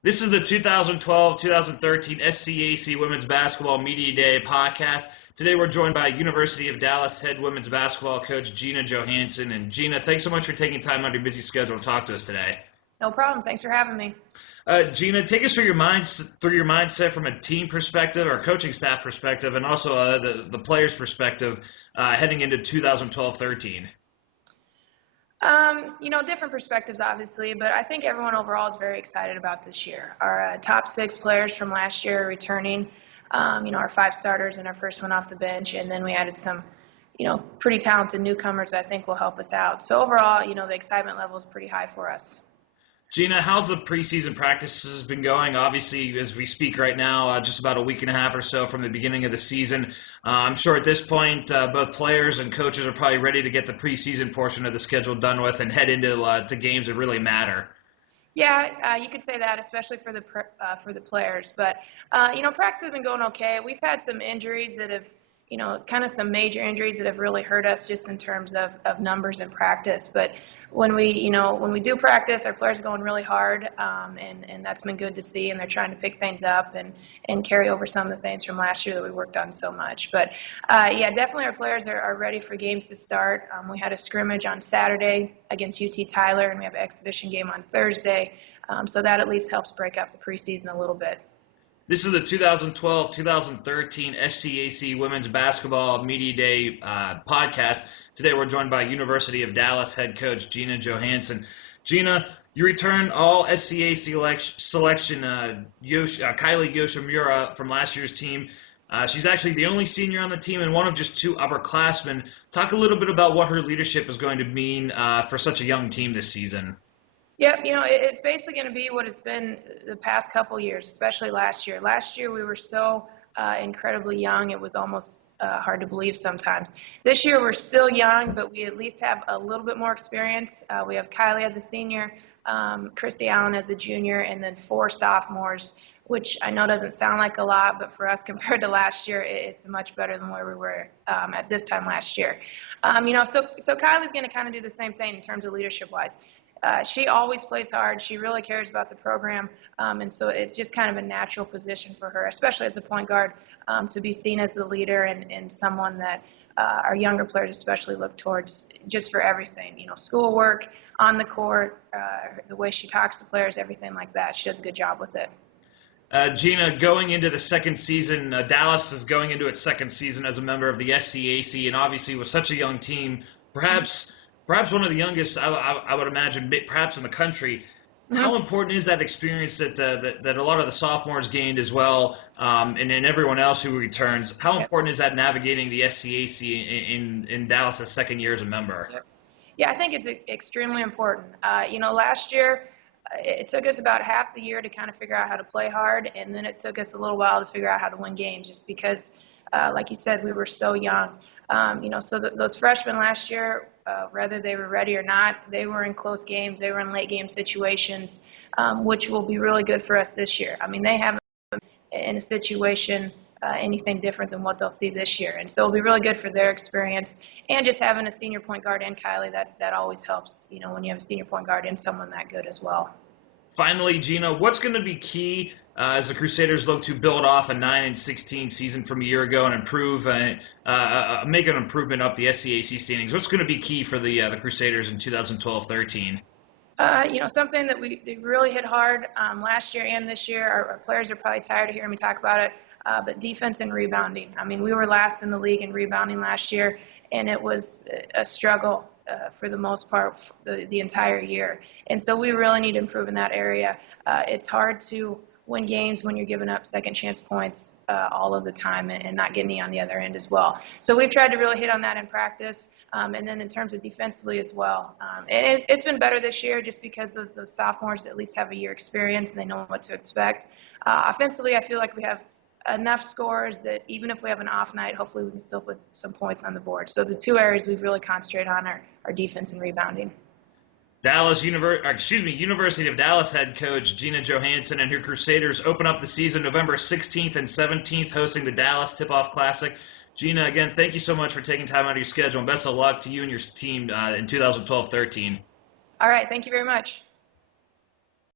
This is the 2012-2013 SCAC Women's Basketball Media Day podcast. Today we're joined by University of Dallas head women's basketball coach Jina Johansen. And Jina, thanks so much for taking time out of your busy schedule to talk to us today. No problem. Thanks for having me. Jina, take us through your mindset from a team perspective or coaching staff perspective, and also the players' perspective heading into 2012-13. Different perspectives, obviously, but I think everyone overall is very excited about this year. Our top 6 players from last year are returning, our 5 starters and our first one off the bench, and then we added some, pretty talented newcomers that I think will help us out. So overall, the excitement level is pretty high for us. Jina, how's the preseason practices been going? Obviously, as we speak right now, just about a week and a half or so from the beginning of the season. I'm sure at this point, both players and coaches are probably ready to get the preseason portion of the schedule done with and head into to games that really matter. Yeah, you could say that, especially for the players. But practice has been going okay. We've had some injuries that have, kind of some major injuries that have really hurt us just in terms of numbers in practice. But when we do practice, our players are going really hard, and that's been good to see. And they're trying to pick things up and carry over some of the things from last year that we worked on so much. But yeah, definitely our players are ready for games to start. We had a scrimmage on Saturday against UT Tyler, and we have an exhibition game on Thursday. So that at least helps break up the preseason a little bit. This is the 2012-2013 SCAC Women's Basketball Media Day podcast. Today we're joined by University of Dallas head coach Jina Johansen. Jina, you return all SCAC selection Kylie Yoshimura from last year's team. She's actually the only senior on the team and one of just 2 upperclassmen. Talk a little bit about what her leadership is going to mean for such a young team this season. Yeah, it's basically going to be what it's been the past couple years, especially last year. Last year we were so incredibly young, it was almost hard to believe sometimes. This year we're still young, but we at least have a little bit more experience. We have Kylie as a senior, Christy Allen as a junior, and then 4 sophomores, which I know doesn't sound like a lot, but for us compared to last year, it's much better than where we were at this time last year. So Kylie's going to kind of do the same thing in terms of leadership-wise. She always plays hard. She really cares about the program, and so it's just kind of a natural position for her, especially as a point guard, to be seen as the leader and someone that our younger players especially look towards just for everything, schoolwork, on the court, the way she talks to players, everything like that. She does a good job with it. Jina, going into the second season, Dallas is going into its second season as a member of the SCAC, and obviously with such a young team, perhaps one of the youngest, I would imagine, perhaps in the country. How important is that experience that a lot of the sophomores gained as well, and everyone else who returns? How important is that navigating the SCAC in Dallas' second year as a member? Yeah, I think it's extremely important. Last year it took us about half the year to kind of figure out how to play hard, and then it took us a little while to figure out how to win games just because, like you said, we were so young. So those freshmen last year, whether they were ready or not, they were in close games. They were in late game situations, which will be really good for us this year. I mean, they haven't been in a situation anything different than what they'll see this year. And so it'll be really good for their experience. And just having a senior point guard and Kylie, that always helps, when you have a senior point guard and someone that good as well. Finally, Jina, what's going to be key as the Crusaders look to build off a 9-16 season from a year ago and improve, make an improvement up the SCAC standings? What's going to be key for the Crusaders in 2012-13? Something that they really hit hard last year and this year. Our players are probably tired of hearing me talk about it, but defense and rebounding. I mean, we were last in the league in rebounding last year, and it was a struggle for the most part the entire year. And so we really need to improve in that area. It's hard to win games when you're giving up second chance points all of the time and not getting any on the other end as well. So we've tried to really hit on that in practice, and then in terms of defensively as well. It's been better this year just because those sophomores at least have a year experience and they know what to expect. Offensively, I feel like we have enough scores that even if we have an off night, hopefully we can still put some points on the board. So the 2 areas we've really concentrated on are defense and rebounding. University of Dallas head coach Jina Johansen and her Crusaders open up the season November 16th and 17th, hosting the Dallas Tip-Off Classic. Jina, again, thank you so much for taking time out of your schedule, and best of luck to you and your team in 2012-13. All right, thank you very much.